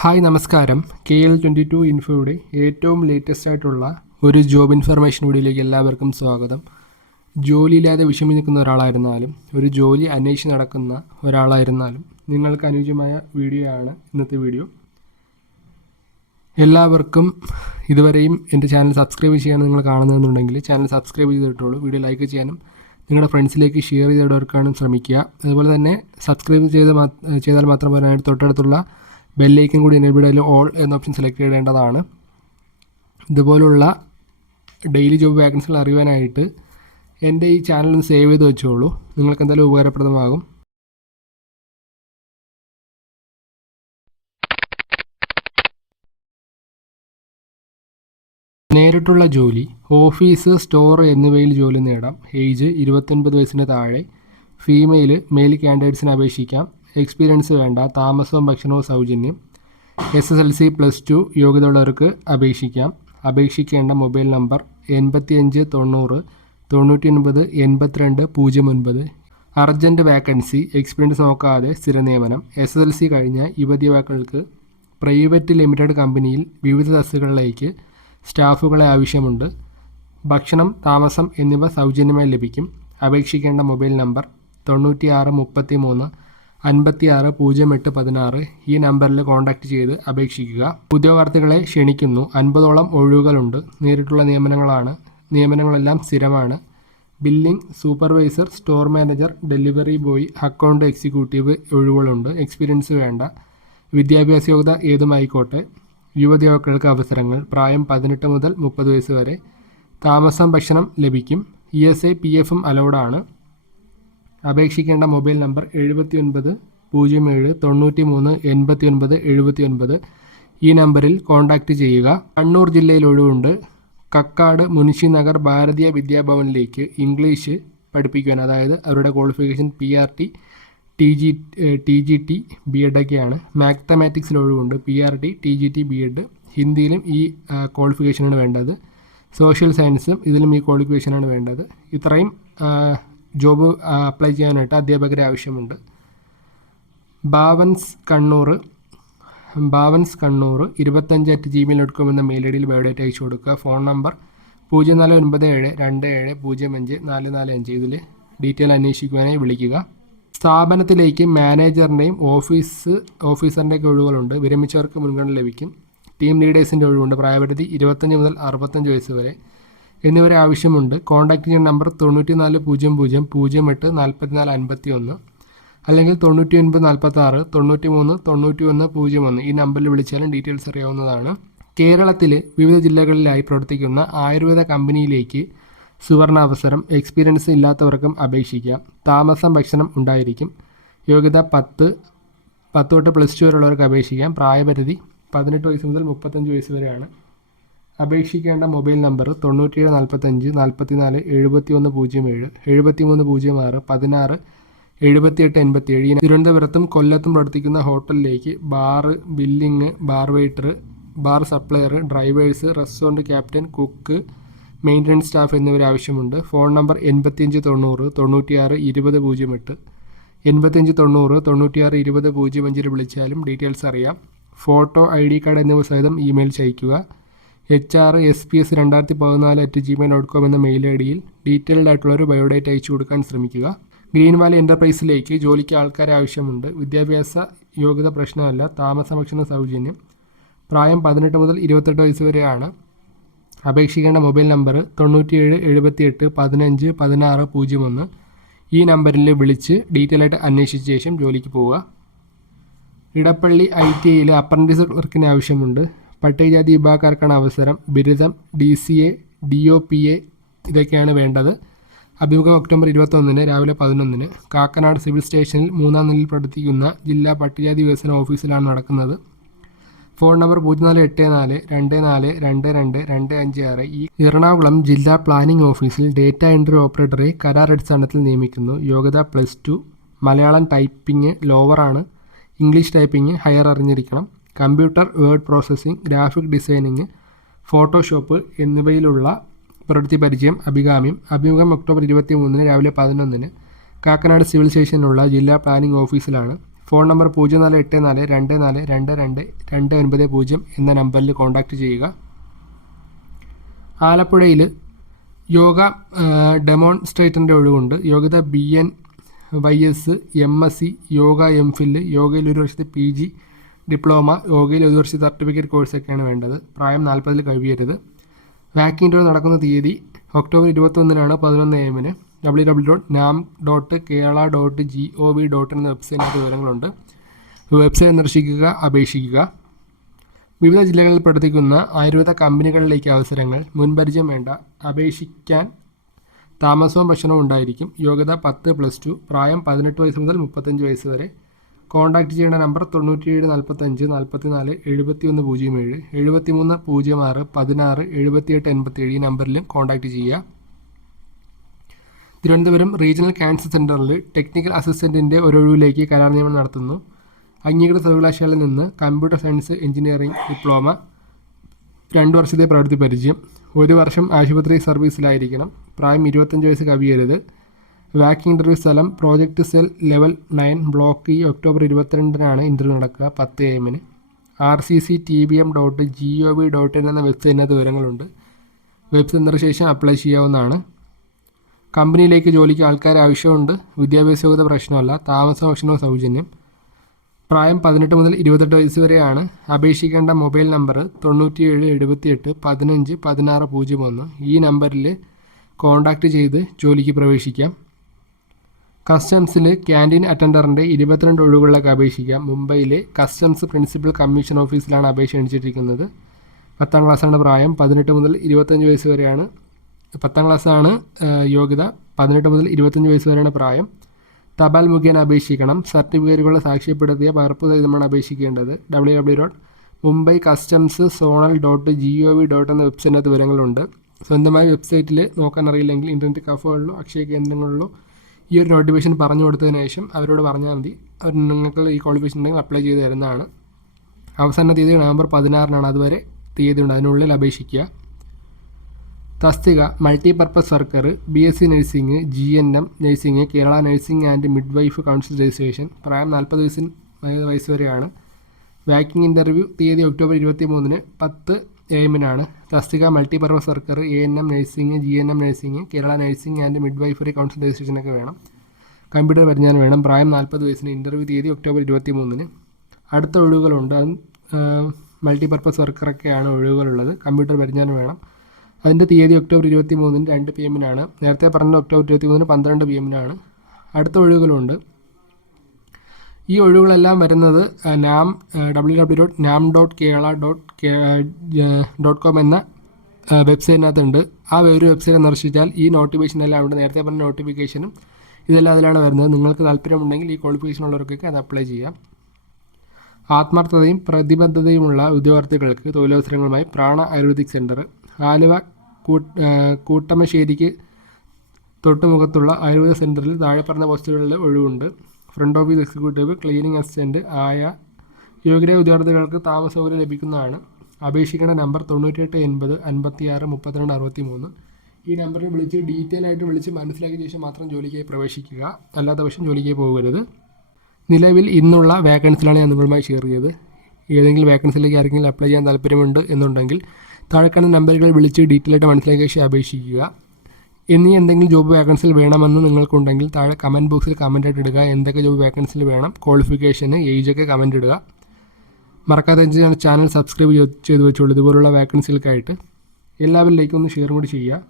Hi നമസ്കാരം. K L twenty two ഇൻഫോയുടെ ഏറ്റവും ലേറ്റസ്റ്റ് ആയിട്ടുള്ള ഒരു ജോബ് ഇൻഫർമേഷൻ വീഡിയോയിലേക്ക് എല്ലാവർക്കും സ്വാഗതം. ജോലിയില്ലാതെ വിഷമി നിൽക്കുന്ന ഒരാളായിരുന്നാലും ഒരു ജോലി അന്വേഷിച്ച് നടക്കുന്ന ഒരാളായിരുന്നാലും നിങ്ങൾക്ക് അനുയോജ്യമായ വീഡിയോ ആണ് ഇന്നത്തെ വീഡിയോ എല്ലാവർക്കും ഇതുവരെയും എന്റെ ചാനൽ സബ്സ്ക്രൈബ് ചെയ്യാൻ നിങ്ങൾ കാണുന്നതെന്നുണ്ടെങ്കിൽ ചാനൽ സബ്സ്ക്രൈബ് ചെയ്തിട്ടുള്ളൂ. വീഡിയോ ലൈക്ക് ചെയ്യാനും നിങ്ങളുടെ ഫ്രണ്ട്സിലേക്ക് ഷെയർ ചെയ്തെടുക്കാനും ശ്രമിക്കുക. അതുപോലെ തന്നെ സബ്സ്ക്രൈബ് ചെയ്ത് ചെയ്താൽ മാത്രം പോരാനായിട്ട് തൊട്ടടുത്തുള്ള ബെല്ലൈക്കൻ കൂടി എനേബിൾ അതിൽ ഓൾ എന്ന ഓപ്ഷൻ സെലക്ട് ചെയ്യേണ്ടതാണ്. ഇതുപോലുള്ള ഡെയിലി ജോബ് വാക്കൻസികൾ അറിയുവാനായിട്ട് എന്റെ ഈ ചാനൽ ഒന്ന് സേവ് ചെയ്ത് വെച്ചോളൂ. നിങ്ങൾക്ക് എന്തായാലും ഉപകാരപ്രദമാകും. നേരിട്ടുള്ള ജോലി ഓഫീസ് സ്റ്റോർ എന്നിവയിൽ ജോലി നേടാം. ഏജ് ഇരുപത്തൊൻപത് വയസ്സിന് താഴെ. ഫീമെയിൽ മെയിൽ കാൻഡിഡേറ്റ്സിന് അപേക്ഷിക്കാം. എക്സ്പീരിയൻസ് വേണ്ട. താമസവും ഭക്ഷണവും സൗജന്യം. S S L C plus two യോഗ്യതയുള്ളവർക്ക് അപേക്ഷിക്കാം. അപേക്ഷിക്കേണ്ട മൊബൈൽ നമ്പർ എൺപത്തിയഞ്ച് തൊണ്ണൂറ് തൊണ്ണൂറ്റി ഒൻപത് എൺപത്തിരണ്ട് പൂജ്യം ഒൻപത് അർജന്റ് വാക്കൻസി എക്സ്പീരിയൻസ് നോക്കാതെ സ്ഥിര നിയമനം. എസ് എസ് എൽ സി കഴിഞ്ഞ യുവതിയുവാക്കൾക്ക് പ്രൈവറ്റ് ലിമിറ്റഡ് കമ്പനിയിൽ വിവിധ തസ്തികളിലേക്ക് സ്റ്റാഫുകളെ ആവശ്യമുണ്ട്. ഭക്ഷണം താമസം എന്നിവ സൗജന്യമായി ലഭിക്കും. അപേക്ഷിക്കേണ്ട മൊബൈൽ നമ്പർ തൊണ്ണൂറ്റി ആറ് മുപ്പത്തി മൂന്ന് അൻപത്തി ആറ് പൂജ്യം എട്ട് പതിനാറ് ഈ നമ്പറിൽ കോൺടാക്റ്റ് ചെയ്ത് അപേക്ഷിക്കുക. ഉദ്യോഗാർത്ഥികളെ ക്ഷണിക്കുന്നു. അൻപതോളം ഒഴിവുകളുണ്ട്. നേരിട്ടുള്ള നിയമനങ്ങളാണ്. നിയമനങ്ങളെല്ലാം സ്ഥിരമാണ്. Billing supervisor store manager delivery boy account executive ഒഴിവുകളുണ്ട്. Experience വേണ്ട. വിദ്യാഭ്യാസ യോഗ്യത ഏതുമായിക്കോട്ടെ. യുവതിയോക്കൾക്ക് അവസരങ്ങൾ. പ്രായം പതിനെട്ട് മുതൽ മുപ്പത് വയസ്സ് വരെ. താമസം ഭക്ഷണം ലഭിക്കും. ഇ എസ് ഐ പി എഫും അലൗഡാണ് അപേക്ഷിക്കേണ്ട മൊബൈൽ നമ്പർ എഴുപത്തി ഒൻപത് പൂജ്യം ഏഴ് തൊണ്ണൂറ്റി മൂന്ന് എൺപത്തി ഒൻപത് എഴുപത്തി ഒൻപത് ഈ നമ്പറിൽ കോൺടാക്റ്റ് ചെയ്യുക. കണ്ണൂർ ജില്ലയിൽ ഒഴിവുണ്ട്. കക്കാട് മുൻഷി നഗർ ഭാരതീയ വിദ്യാഭവനിലേക്ക് ഇംഗ്ലീഷ് പഠിപ്പിക്കുവാൻ അതായത് അവരുടെ qualification P R T T G T G T B എഡൊക്കെയാണ് മാത്തമാറ്റിക്സിൽ ഒഴിവുണ്ട്. P R T T G T B Ed ഹിന്ദിയിലും ഈ ക്വാളിഫിക്കേഷനാണ് വേണ്ടത്. സോഷ്യൽ സയൻസും ഇതിലും ഈ ക്വാളിഫിക്കേഷനാണ് വേണ്ടത്. ഇത്രയും ജോബ് അപ്ലൈ ചെയ്യാനായിട്ട് അധ്യാപകരെ ആവശ്യമുണ്ട്. ബാവൻസ് കണ്ണൂർ ബാവൻസ് കണ്ണൂർ ഇരുപത്തഞ്ച് അറ്റ് ജിമെയിൽ ഡോട്ട് കോം എന്ന മെയിൽ ഐ ഡിയിൽ ബയോഡേറ്റ അയച്ചു കൊടുക്കുക. ഫോൺ നമ്പർ പൂജ്യം നാല് ഒൻപത് ഏഴ് രണ്ട് ഏഴ് പൂജ്യം അഞ്ച് നാല് നാല് അഞ്ച്. ഇതിൽ ഡീറ്റെയിൽ അന്വേഷിക്കുവാനായി വിളിക്കുക. സ്ഥാപനത്തിലേക്ക് മാനേജറിന്റെയും ഓഫീസ് ഓഫീസറിന്റെയൊക്കെ ഒഴിവുകളുണ്ട്. വിരമിച്ചവർക്ക് മുൻഗണന ലഭിക്കും. ടീം ലീഡേഴ്സിന്റെ ഒഴിവുണ്ട്. പ്രായപരിധി ഇരുപത്തഞ്ച് മുതൽ അറുപത്തഞ്ച് വയസ്സ് വരെ. എന്നിവരെ ആവശ്യമുണ്ട്. കോൺടാക്റ്റ് ചെയ്യുന്ന നമ്പർ തൊണ്ണൂറ്റി നാല് പൂജ്യം പൂജ്യം പൂജ്യം എട്ട് നാൽപ്പത്തി നാല് അൻപത്തി ഒന്ന് അല്ലെങ്കിൽ തൊണ്ണൂറ്റി ഒൻപത് നാൽപ്പത്തി ആറ് തൊണ്ണൂറ്റി മൂന്ന് തൊണ്ണൂറ്റി ഒന്ന് പൂജ്യം ഒന്ന്. ഈ നമ്പറിൽ വിളിച്ചാലും ഡീറ്റെയിൽസ് അറിയാവുന്നതാണ്. കേരളത്തിലെ വിവിധ ജില്ലകളിലായി പ്രവർത്തിക്കുന്ന ആയുർവേദ കമ്പനിയിലേക്ക് സുവർണ അവസരം എക്സ്പീരിയൻസ് ഇല്ലാത്തവർക്കും അപേക്ഷിക്കാം. താമസം ഭക്ഷണം ഉണ്ടായിരിക്കും. യോഗ്യത പത്ത് പത്ത് തൊട്ട് പ്ലസ് ടു വരെയുള്ളവർക്ക് അപേക്ഷിക്കാം. പ്രായപരിധി പതിനെട്ട് വയസ്സ് മുതൽ മുപ്പത്തഞ്ച് വയസ്സ് വരെയാണ്. അപേക്ഷിക്കേണ്ട മൊബൈൽ നമ്പർ തൊണ്ണൂറ്റിയേഴ് നാൽപ്പത്തഞ്ച് നാൽപ്പത്തി നാല് എഴുപത്തി ഒന്ന് പൂജ്യം ഏഴ് എഴുപത്തി മൂന്ന് പൂജ്യം ആറ് പതിനാറ് എഴുപത്തിയെട്ട് എൺപത്തി ഏഴ് തിരുവനന്തപുരത്തും കൊല്ലത്തും പ്രവർത്തിക്കുന്ന ഹോട്ടലിലേക്ക് bar billing bar waiter bar supplier drivers restaurant captain cook maintenance staff എന്നിവർ ആവശ്യമുണ്ട്. ഫോൺ നമ്പർ എൺപത്തിയഞ്ച് തൊണ്ണൂറ് തൊണ്ണൂറ്റിയാറ് ഇരുപത് പൂജ്യം എട്ട്. എൺപത്തിയഞ്ച് തൊണ്ണൂറ് തൊണ്ണൂറ്റിയാറ് ഇരുപത് പൂജ്യം അഞ്ചിൽ വിളിച്ചാലും ഡീറ്റെയിൽസ് അറിയാം. ഫോട്ടോ ഐ ഡി കാർഡ് എന്നിവ സഹിതം ഇമെയിൽ അയയ്ക്കുക. H R S P S രണ്ടായിരത്തി പതിനാല് അറ്റ് ജിമെയിൽ ഡോട്ട് കോം എന്ന മെയിൽ ഐ ഡിയിൽ ഡീറ്റെയിൽഡ് ആയിട്ടുള്ള ഒരു ബയോഡേറ്റ അയച്ചു കൊടുക്കാൻ ശ്രമിക്കുക. ഗ്രീൻ വാലി എന്റർപ്രൈസിലേക്ക് ജോലിക്ക് ആൾക്കാരെ ആവശ്യമുണ്ട്. വിദ്യാഭ്യാസ യോഗ്യത പ്രശ്നമല്ല താമസ ഭക്ഷണ സൗജന്യം. പ്രായം പതിനെട്ട് മുതൽ ഇരുപത്തെട്ട് വയസ്സ് വരെയാണ്. അപേക്ഷിക്കേണ്ട മൊബൈൽ നമ്പർ തൊണ്ണൂറ്റിയേഴ് എഴുപത്തിയെട്ട് പതിനഞ്ച് പതിനാറ് പൂജ്യം ഒന്ന്. ഈ നമ്പറിൽ വിളിച്ച് ഡീറ്റെയിൽ ആയിട്ട് അന്വേഷിച്ച ശേഷം ജോലിക്ക് പോവുക. ഇടപ്പള്ളി ഐ ടി ഐയിൽ അപ്രന്റീസ് വർക്കിന് ആവശ്യമുണ്ട്. പട്ടികജാതി വിഭാഗക്കാർക്കാണ് അവസരം. ബിരുദം D C A D O P A ഇതൊക്കെയാണ് വേണ്ടത്. അഭിമുഖം ഒക്ടോബർ ഇരുപത്തൊന്നിന് രാവിലെ പതിനൊന്നിന്. കാക്കനാട് സിവിൽ സ്റ്റേഷനിൽ മൂന്നാം നിലയിൽ പ്രവർത്തിക്കുന്ന ജില്ലാ പട്ടികജാതി വികസന ഓഫീസിലാണ് നടക്കുന്നത്. ഫോൺ നമ്പർ പൂജ്യം നാല് എട്ട് നാല് രണ്ട് നാല് രണ്ട് രണ്ട് രണ്ട് അഞ്ച് ആറ്. ഈ എറണാകുളം ജില്ലാ പ്ലാനിംഗ് ഓഫീസിൽ ഡേറ്റ എൻട്രി ഓപ്പറേറ്ററെ കരാർ അടിസ്ഥാനത്തിൽ നിയമിക്കുന്നു. യോഗ്യത പ്ലസ് ടു. മലയാളം ടൈപ്പിംഗ് ലോവറാണ്. ഇംഗ്ലീഷ് ടൈപ്പിംഗ് ഹയർ അറിഞ്ഞിരിക്കണം. Computer word processing graphic designing Photoshop എന്നിവയിലുള്ള പ്രവൃത്തി പരിചയം അഭികാമ്യം. അഭിമുഖം ഒക്ടോബർ ഇരുപത്തി മൂന്നിന് രാവിലെ പതിനൊന്നിന് കാക്കനാട് സിവിൽ സ്റ്റേഷനിലുള്ള ജില്ലാ പ്ലാനിംഗ് ഓഫീസിലാണ്. ഫോൺ നമ്പർ പൂജ്യം നാല് എട്ട് നാല് രണ്ട് നാല് രണ്ട് രണ്ട് രണ്ട് ഒൻപത് പൂജ്യം എന്ന നമ്പറിൽ കോൺടാക്റ്റ് ചെയ്യുക. ആലപ്പുഴയിൽ യോഗ ഡെമോൺസ്ട്രേറ്ററിന്റെ ഒഴിവുണ്ട്. യോഗ്യത B N Y S M S C yoga M phil. യോഗയിൽ ഒരു വർഷത്തെ പി ജി ഡിപ്ലോമ യോഗയിൽ ഒരു വർഷത്തെ സർട്ടിഫിക്കറ്റ് കോഴ്സൊക്കെയാണ് വേണ്ടത്. പ്രായം നാൽപ്പതിൽ കഴിയരുത് വാക്കിംഗ് ഇന്റർവ്യൂ നടക്കുന്ന തീയതി ഒക്ടോബർ ഇരുപത്തൊന്നിനാണ് പതിനൊന്ന് എമ്മിന് W W dot NAM dot Kerala dot G O V dot എന്ന വെബ്സൈറ്റിനകത്ത് വിവരങ്ങളുണ്ട്. വെബ്സൈറ്റ് സന്ദർശിക്കുക അപേക്ഷിക്കുക. വിവിധ ജില്ലകളിൽ പ്രവർത്തിക്കുന്ന ആയുർവേദ കമ്പനികളിലേക്ക് അവസരങ്ങൾ മുൻപരിചയം വേണ്ട അപേക്ഷിക്കാൻ താമസവും ഭക്ഷണവും ഉണ്ടായിരിക്കും. യോഗ്യത പത്ത് പ്ലസ് ടു പ്രായം പതിനെട്ട് വയസ്സ് മുതൽ മുപ്പത്തഞ്ച് വയസ്സ് വരെ. കോൺടാക്റ്റ് ചെയ്യേണ്ട നമ്പർ തൊണ്ണൂറ്റിയേഴ് നാൽപ്പത്തഞ്ച് നാൽപ്പത്തി നാല് എഴുപത്തി ഒന്ന് പൂജ്യം ഏഴ് എഴുപത്തി മൂന്ന് പൂജ്യം ആറ് പതിനാറ് എഴുപത്തിയെട്ട് എൺപത്തിയേഴ് ഈ നമ്പറിലും കോൺടാക്റ്റ് ചെയ്യുക. തിരുവനന്തപുരം റീജിയണൽ ക്യാൻസർ സെന്ററിൽ ടെക്നിക്കൽ അസിസ്റ്റന്റിന്റെ ഒരൊഴിവിലേക്ക് കരാർ നിയമനം നടത്തുന്നു. അംഗീകൃത സർവകലാശാലയിൽ നിന്ന് കമ്പ്യൂട്ടർ സയൻസ് എഞ്ചിനീയറിംഗ് ഡിപ്ലോമ രണ്ട് വർഷത്തെ പ്രവൃത്തി പരിചയം ഒരു വർഷം ആശുപത്രി സർവീസിലായിരിക്കണം പ്രായം ഇരുപത്തഞ്ച് വയസ്സ് കവിയരുത്. വാക്കിംഗ് ഇന്റർവ്യൂ സ്ഥലം project cell level nine block E October ഇരുപത്തിരണ്ടിനാണ് interview നടക്കുക പത്ത് എ എമ്മിന് R C C T B M dot G O V dot in എന്ന വെബ്സൈറ്റിനകത്ത് വിവരങ്ങളുണ്ട്. വെബ് ശേഷം അപ്ലൈ ചെയ്യാവുന്നതാണ്. കമ്പനിയിലേക്ക് ജോലിക്ക് ആൾക്കാർ ആവശ്യമുണ്ട്. വിദ്യാഭ്യാസ യോഗ്യത പ്രശ്നമല്ല താമസ ഭക്ഷണവും സൗജന്യം. പ്രായം പതിനെട്ട് മുതൽ ഇരുപത്തെട്ട് വയസ്സ് വരെയാണ്. അപേക്ഷിക്കേണ്ട മൊബൈൽ നമ്പർ തൊണ്ണൂറ്റിയേഴ് എഴുപത്തിയെട്ട് പതിനഞ്ച് പതിനാറ് പൂജ്യം ഒന്ന്. ഈ നമ്പറിൽ കോൺടാക്റ്റ് ചെയ്ത് ജോലിക്ക് പ്രവേശിക്കാം. കസ്റ്റംസിൽ ക്യാന്റീൻ അറ്റൻഡറിന്റെ ഇരുപത്തിരണ്ട് ഒഴിവുകളിലേക്ക് അപേക്ഷിക്കാം. മുംബൈയിലെ കസ്റ്റംസ് പ്രിൻസിപ്പൽ കമ്മീഷൻ ഓഫീസിലാണ് അപേക്ഷ ക്ഷണിച്ചിരിക്കുന്നത്. പത്താം ക്ലാസ്സാണ് പ്രായം. പതിനെട്ട് മുതൽ ഇരുപത്തഞ്ച് വയസ്സ് വരെയാണ്. പത്താം ക്ലാസ്സാണ് യോഗ്യത. പതിനെട്ട് മുതൽ ഇരുപത്തഞ്ച് വയസ്സ് വരെയാണ് പ്രായം. തപാൽ മുഖേന അപേക്ഷിക്കണം. സർട്ടിഫിക്കറ്റുകളെ സാക്ഷ്യപ്പെടുത്തിയ പകർപ്പ് സഹിതമാണ് അപേക്ഷിക്കേണ്ടത്. W W dot Mumbai customs zonal dot G O V dot എന്ന വെബ്സൈറ്റിനകത്ത് വിവരങ്ങളുണ്ട്. സ്വന്തമായി വെബ്സൈറ്റിൽ നോക്കാൻ അറിയില്ലെങ്കിൽ ഇന്റർനെറ്റ് കഫുകളിലോ അക്ഷയ കേന്ദ്രങ്ങളിലോ ഈ ഒരു നോട്ടിഫിക്കേഷൻ പറഞ്ഞു കൊടുത്തതിന് ശേഷം അവരോട് പറഞ്ഞാൽ മതി. അവർ നിങ്ങൾക്ക് ഈ ക്വാളിഫിക്കേഷൻ ഉണ്ടെങ്കിൽ അപ്ലൈ ചെയ്ത് തരുന്നതാണ്. അവസാന തീയതി നവംബർ പതിനാറിനാണ് അതുവരെ തീയതി ഉണ്ട്. അതിനുള്ളിൽ അപേക്ഷിക്കുക. തസ്തിക multi purpose worker B S C nursing G N M nursing Kerala nursing and midwife council registration പ്രായം നാൽപ്പത് വയസ്സിന് വയസ്സ് വരെയാണ്. വാക്കിംഗ് ഇന്റർവ്യൂ തീയതി ഒക്ടോബർ ഇരുപത്തി മൂന്നിന് പത്ത് എ എമ്മിനാണ് തസ്തിക multipurpose worker A N M nursing G N M nursing Kerala nursing and midwifery council രജിസ്ട്രേഷനൊക്കെ വേണം. കമ്പ്യൂട്ടർ പരിജ്ഞാനം വേണം. പ്രായം നാൽപ്പത് വയസ്സിന് ഇന്റർവ്യൂ തീയതി ഒക്ടോബർ ഇരുപത്തി മൂന്നിന് അടുത്ത ഒഴിവുകളുണ്ട്. അത് മൾട്ടിപർപ്പസ് വർക്കറൊക്കെയാണ് ഒഴിവുകളുള്ളത്. കമ്പ്യൂട്ടർ പരിജ്ഞാനം വേണം. അതിന്റെ തീയതി ഒക്ടോബർ ഇരുപത്തി മൂന്നിന് രണ്ട് പി എമ്മിനാണ്. നേരത്തെ പറഞ്ഞ ഒക്ടോബർ ഇരുപത്തി മൂന്നിന് പന്ത്രണ്ട് പി എമ്മിനാണ്. അടുത്ത ഒഴിവുകളുണ്ട്. ഈ ഒഴിവുകളെല്ലാം വരുന്നത് NAM W W dot NAM dot Kerala dot dot com എന്ന വെബ്സൈറ്റിനകത്തുണ്ട് ആ ഒരു വെബ്സൈറ്റ് സന്ദർശിച്ചാൽ ഈ നോട്ടിഫിക്കേഷൻ എല്ലാം ഉണ്ട്. നേരത്തെ പറഞ്ഞ നോട്ടിഫിക്കേഷനും ഇതെല്ലാം അതിലാണ് വരുന്നത്. നിങ്ങൾക്ക് താല്പര്യമുണ്ടെങ്കിൽ ഈ ക്വാളിഫിക്കേഷൻ ഉള്ളവർക്കൊക്കെ അത് അപ്ലൈ ചെയ്യാം. ആത്മാർത്ഥതയും പ്രതിബദ്ധതയുമുള്ള ഉദ്യോഗാർത്ഥികൾക്ക് തൊഴിലവസരങ്ങളുമായി പ്രാണ ആയുർവേദിക് സെന്റർ ആലുവ കൂട്ടമശ്ശേരിക്ക് തൊട്ടുമുഖത്തുള്ള ആയുർവേദ സെന്ററിൽ താഴെ പറഞ്ഞ പോസ്റ്റുകളിൽ ഒഴിവുണ്ട്. Front office executive cleaning assistant ആയ യോഗ്യരായ വിദ്യാർത്ഥികൾക്ക് താമസ സൗകര്യം ലഭിക്കുന്നതാണ്. അപേക്ഷിക്കേണ്ട നമ്പർ തൊണ്ണൂറ്റെട്ട് എൺപത് അൻപത്തി ആറ് മുപ്പത്തിരണ്ട് അറുപത്തി മൂന്ന് ഈ നമ്പറിൽ വിളിച്ച് ഡീറ്റെയിൽ ആയിട്ട് വിളിച്ച് മനസ്സിലാക്കിയ ശേഷം മാത്രം ജോലിക്കായി പ്രവേശിക്കുക. അല്ലാത്ത പക്ഷം ജോലിക്കായി പോകരുത്. നിലവിൽ ഇന്നുള്ള വേക്കൻസിലാണ് ഞാൻ നിങ്ങളുമായി ഷെയർ ചെയ്തത്. ഏതെങ്കിലും വേക്കൻസിയിലേക്ക് ആരെങ്കിലും അപ്ലൈ ചെയ്യാൻ താല്പര്യമുണ്ട് എന്നുണ്ടെങ്കിൽ താഴെക്കാണുന്ന നമ്പറുകൾ വിളിച്ച് ഡീറ്റെയിൽ ആയിട്ട് മനസ്സിലാക്കിയ ശേഷം അപേക്ഷിക്കുക. എന്നീ എന്തെങ്കിലും ജോബ് വേക്കൻസിൽ വേണമെന്ന് നിങ്ങൾക്കുണ്ടെങ്കിൽ താഴെ കമന്റ് ബോക്സിൽ കമന്റ് ആയിട്ട് ഇടുക. എന്തൊക്കെ ജോബ് വേക്കൻസിൽ വേണം? ക്വാളിഫിക്കേഷന് ഏജൊക്കെ കമന്റ് ഇടുക. മറക്കാതെ ചാനൽ സബ്സ്ക്രൈബ് ചെയ്ത് വെച്ചോളൂ. ഇതുപോലുള്ള വേക്കൻസികൾക്കായിട്ട് എല്ലാവരിലേക്കും ഒന്ന് ഷെയർ കൂടി ചെയ്യുക.